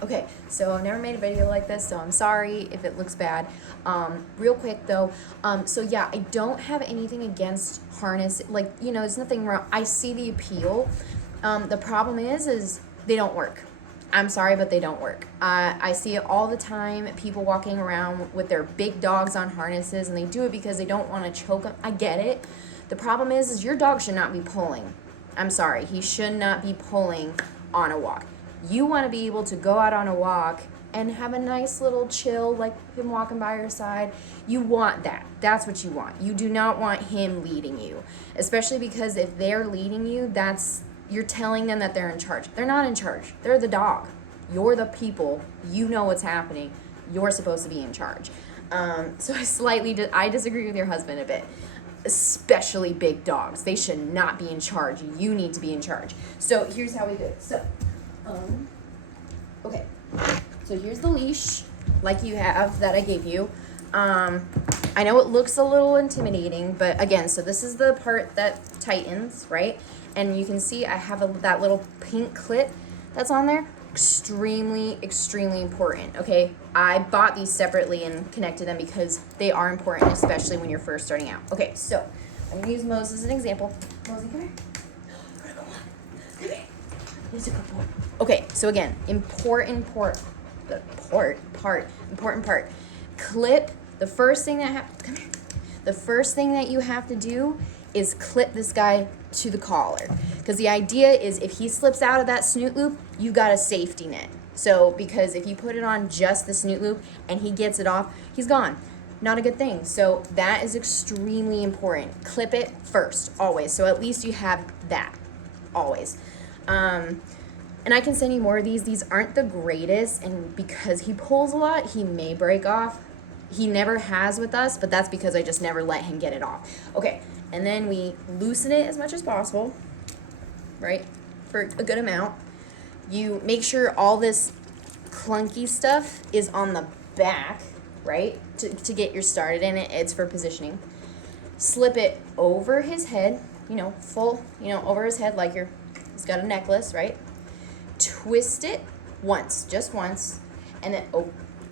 Okay, so I've never made a video like this, so I'm sorry if it looks bad. Real quick though, so yeah, I don't have anything against harness. Like, there's nothing wrong. I see the appeal. The problem is they don't work. I'm sorry, but they don't work. I see it all the time. People walking around with their big dogs on harnesses, and they do it because they don't want to choke them. I get it. The problem is your dog should not be pulling. I'm sorry, he should not be pulling on a walk. You want to be able to go out on a walk and have a nice little chill, like him walking by your side. You want that. That's what you want. You do not want him leading you, especially because if they're leading you, you're telling them that they're in charge. They're not in charge. They're the dog. You're the people. You know what's happening. You're supposed to be in charge. So I disagree with your husband a bit. Especially big dogs. They should not be in charge. You need to be in charge. So here's how we do it. Okay. So here's the leash, like you have, that I gave you. I know it looks a little intimidating, but again, so this is the part that tightens, right? And you can see I have that little pink clip that's on there. Extremely, extremely important, okay? I bought these separately and connected them because they are important, especially when you're first starting out. Okay, so I'm gonna use Moses as an example. Mosey, come here. Come here. He's a good boy. Okay, so again, important part. Clip, the first thing that you have to do is clip this guy to the collar. Because the idea is if he slips out of that snoot loop, you got a safety net. So, because if you put it on just the snoot loop and he gets it off, he's gone. Not a good thing. So that is extremely important. Clip it first, always. So at least you have that, always. And I can send you more of these. These aren't the greatest, and because he pulls a lot, he may break off. He never has with us, but that's because I just never let him get it off. Okay, and then we loosen it as much as possible, right, for a good amount. You make sure all this clunky stuff is on the back, right, to get you started in it. It's for positioning. Slip it over his head, full, over his head like he's got a necklace, right? Twist it once, just once, and then,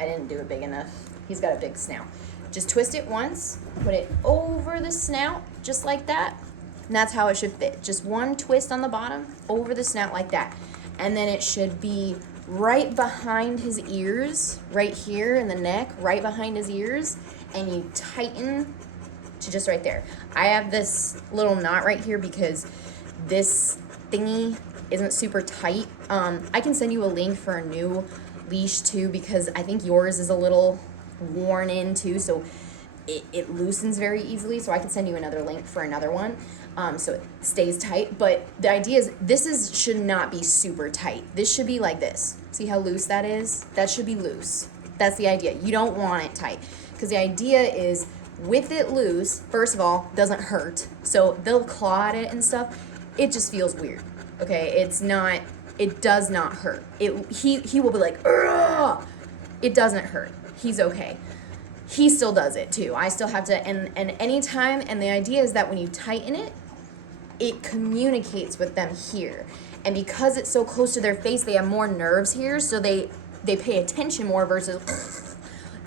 I didn't do it big enough. He's got a big snout. Just twist it once, put it over the snout, just like that, and that's how it should fit. Just one twist on the bottom, over the snout like that. And then it should be right behind his ears, right here in the neck, right behind his ears, and you tighten to just right there. I have this little knot right here because this thingy isn't super tight. I can send you a link for a new leash too, because I think yours is a little worn in too, so it loosens very easily. So I can send you another link for another one, so it stays tight. But the idea is should not be super tight. This should be like this. See how loose that is? That should be loose. That's the idea. You don't want it tight, because the idea is with it loose, first of all, doesn't hurt. So they'll claw at it and stuff. It just feels weird. Okay, it does not hurt. He will be like, ugh! It doesn't hurt. He's okay. He still does it too. I still have to, and anytime, and the idea is that when you tighten it, it communicates with them here. And because it's so close to their face, they have more nerves here, so they pay attention more versus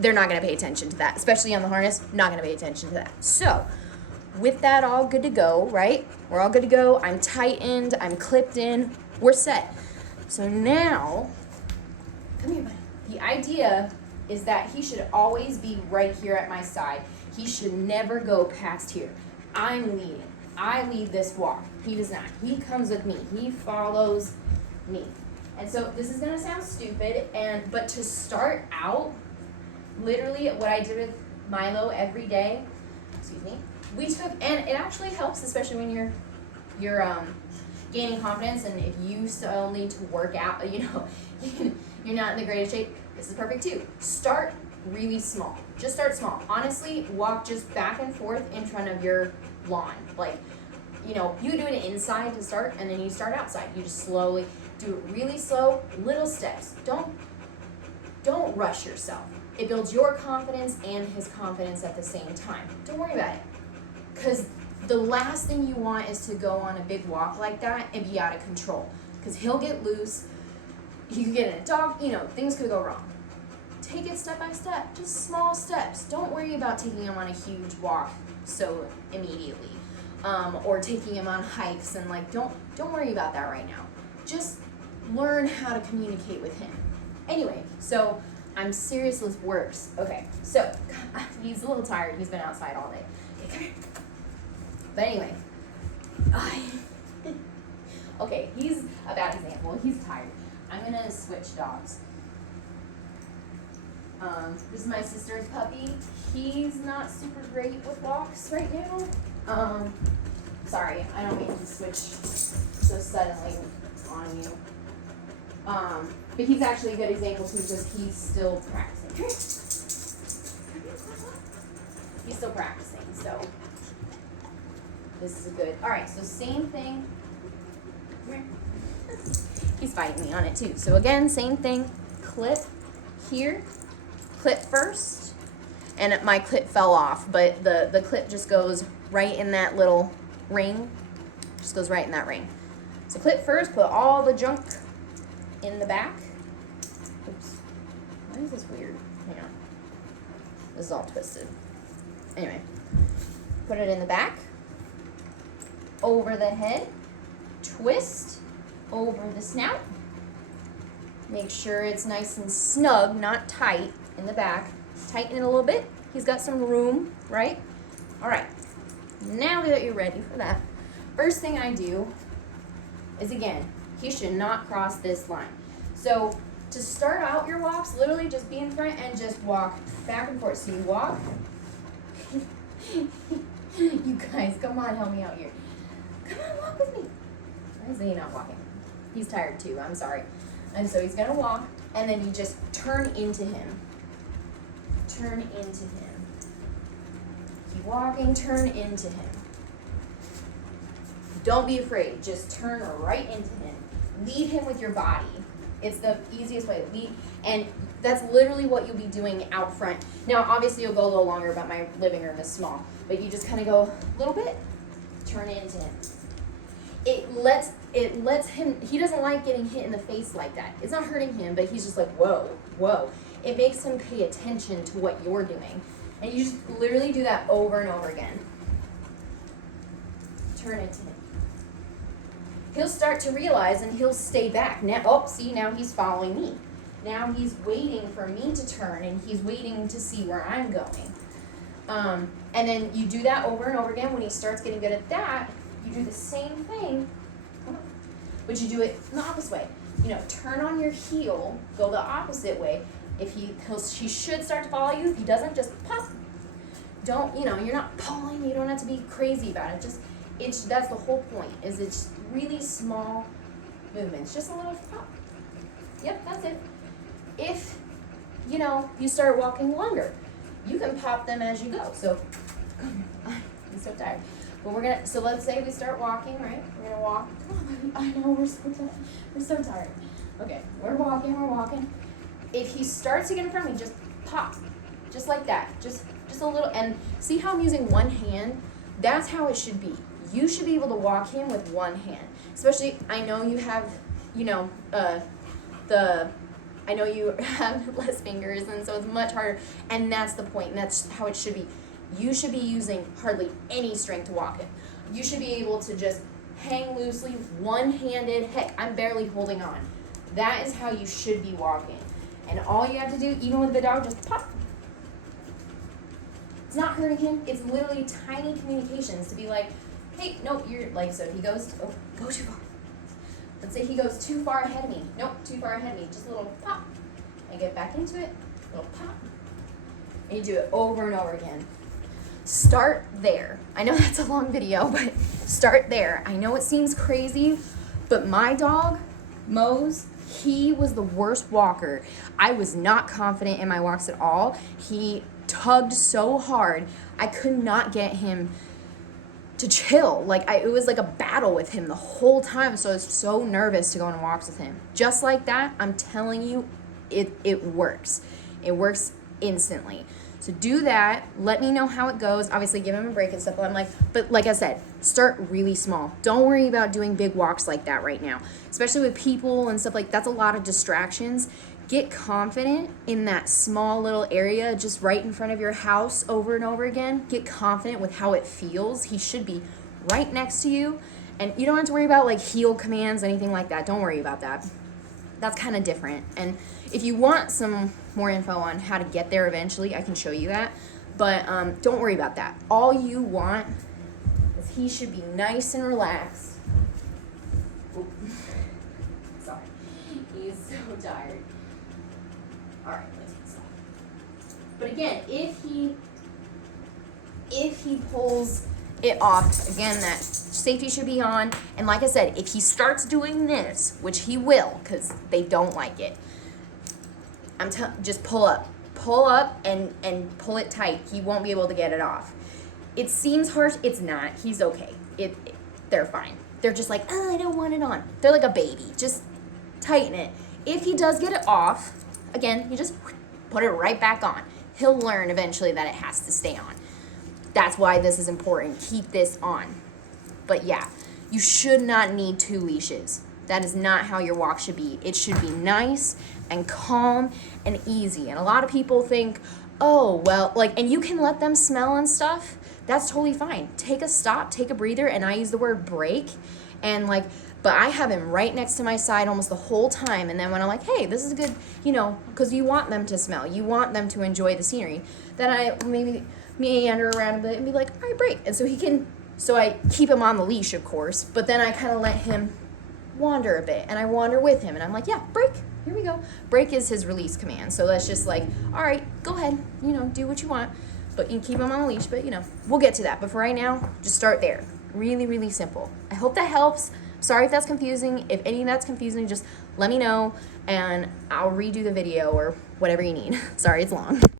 they're not gonna pay attention to that, especially on the harness, not gonna pay attention to that. So, with that all good to go, right? We're all good to go. I'm tightened, I'm clipped in, we're set. So now, come here, buddy. The idea is that he should always be right here at my side. He should never go past here. I'm leading. I lead this walk. He does not. He comes with me. He follows me. And so this is gonna sound stupid, but to start out, literally what I did with Milo every day, we took, and it actually helps, especially when you're gaining confidence, and if you still need to work out, you're not in the greatest shape, this is perfect too. Start really small. Just start small. Honestly, walk just back and forth in front of your lawn. Like, you do it inside to start, and then you start outside. You just slowly do it really slow, little steps. Don't rush yourself. It builds your confidence and his confidence at the same time. Don't worry about it. Because the last thing you want is to go on a big walk like that and be out of control. Because he'll get loose. You can get in a dog, things could go wrong. Take it step by step, just small steps. Don't worry about taking him on a huge walk so immediately, or taking him on hikes and don't worry about that right now. Just learn how to communicate with him. Anyway, so I'm serious, this works. Okay, so he's a little tired. He's been outside all day. Okay, come here. But anyway, okay, he's a bad example. He's tired. I'm gonna switch dogs. This is my sister's puppy. He's not super great with walks right now. Sorry, I don't mean to switch so suddenly on you. But he's actually a good example too because he's still practicing. He's still practicing, so this is a good. All right, so same thing. He's fighting me on it too. So again, same thing. Clip here. Clip first, and my clip fell off, but the clip just goes right in that little ring. Just goes right in that ring. So clip first, put all the junk in the back. Oops. Why is this weird? Hang on. This is all twisted. Anyway, put it in the back, over the head, twist, over the snout. Make sure it's nice and snug, not tight in the back. Tighten it a little bit. He's got some room, right? All right. Now that you're ready for that, first thing I do is, again, he should not cross this line. So to start out your walks, literally just be in front and just walk back and forth. So you walk. You guys, come on, help me out here. Come on, walk with me. Why is he not walking? He's tired too, I'm sorry. And so he's gonna walk, and then you just turn into him. Turn into him. Keep walking, turn into him. Don't be afraid, just turn right into him. Lead him with your body. It's the easiest way. Lead, and that's literally what you'll be doing out front. Now, obviously, you'll go a little longer, but my living room is small. But you just kind of go a little bit, turn into him. It lets him, he doesn't like getting hit in the face like that. It's not hurting him, but he's just like, whoa, whoa. It makes him pay attention to what you're doing. And you just literally do that over and over again. Turn into him. He'll start to realize and he'll stay back. Now, oh, see, now he's following me. Now he's waiting for me to turn and he's waiting to see where I'm going. And then you do that over and over again. When he starts getting good at that, you do the same thing, but you do it in the opposite way. Turn on your heel, go the opposite way. If he should start to follow you. If he doesn't, just pop. Don't, you're not pulling. You don't have to be crazy about it. That's the whole point. It's really small movements, just a little pop. Yep, that's it. If you start walking longer, you can pop them as you go. So I'm so tired. But so let's say we start walking, right? We're gonna walk. Come on, I know, we're so tired. Okay, we're walking. If he starts to get in front of me, just pop. Just like that. Just a little, and see how I'm using one hand? That's how it should be. You should be able to walk him with one hand. Especially, I know you have, I know you have less fingers, and so it's much harder, and that's the point, and that's how it should be. You should be using hardly any strength to walk him. You should be able to just hang loosely, one-handed. Heck, I'm barely holding on. That is how you should be walking. And all you have to do, even with the dog, just pop. It's not hurting him. It's literally tiny communications to be like, hey, no, you're like, so if he goes, go too far. Let's say he goes too far ahead of me. Nope, too far ahead of me. Just a little pop. And get back into it. A little pop. And you do it over and over again. Start there. I know that's a long video, but start there. I know it seems crazy, but my dog, Mose, he was the worst walker. I was not confident in my walks at all. He tugged so hard. I could not get him to chill. It was like a battle with him the whole time. So I was so nervous to go on walks with him. Just like that, I'm telling you, it works. It works instantly. So do that. Let me know how it goes. Obviously, give him a break and stuff. But like I said, start really small. Don't worry about doing big walks like that right now, especially with people and stuff like that's a lot of distractions. Get confident in that small little area just right in front of your house over and over again. Get confident with how it feels. He should be right next to you. And you don't have to worry about like heel commands, anything like that. Don't worry about that. That's kind of different. And if you want some more info on how to get there eventually, I can show you that. But don't worry about that. All you want is he should be nice and relaxed. Oop. Sorry. He's so tired. All right, let's get started. But again, if he pulls it off, again, that safety should be on. And like I said, if he starts doing this, which he will, because they don't like it, just pull up and pull it tight. He won't be able to get it off. It seems harsh. It's not. He's okay. They're fine. They're just like, oh, I don't want it on. They're like a baby. Just tighten it. If he does get it off, again, you just put it right back on. He'll learn eventually that it has to stay on. That's why this is important. Keep this on. But yeah, you should not need 2 leashes. That is not how your walk should be. It should be nice and calm and easy. And a lot of people think, oh, well, like, and you can let them smell and stuff. That's totally fine. Take a stop, take a breather, and I use the word break. And like, but I have him right next to my side almost the whole time. And then when I'm like, hey, this is good, because you want them to smell. You want them to enjoy the scenery. Then I maybe meander around a bit and be like, all right, break. And so I keep him on the leash, of course, but then I kind of let him wander a bit, and I wander with him, and I'm like, yeah, break, here we go. Break is his release command, so that's just like, all right, go ahead, do what you want, but you keep him on the leash, but we'll get to that. But for right now, just start there. Really, really simple. I hope that helps. Sorry if that's confusing. If any of that's confusing, just let me know, and I'll redo the video or whatever you need. Sorry, it's long.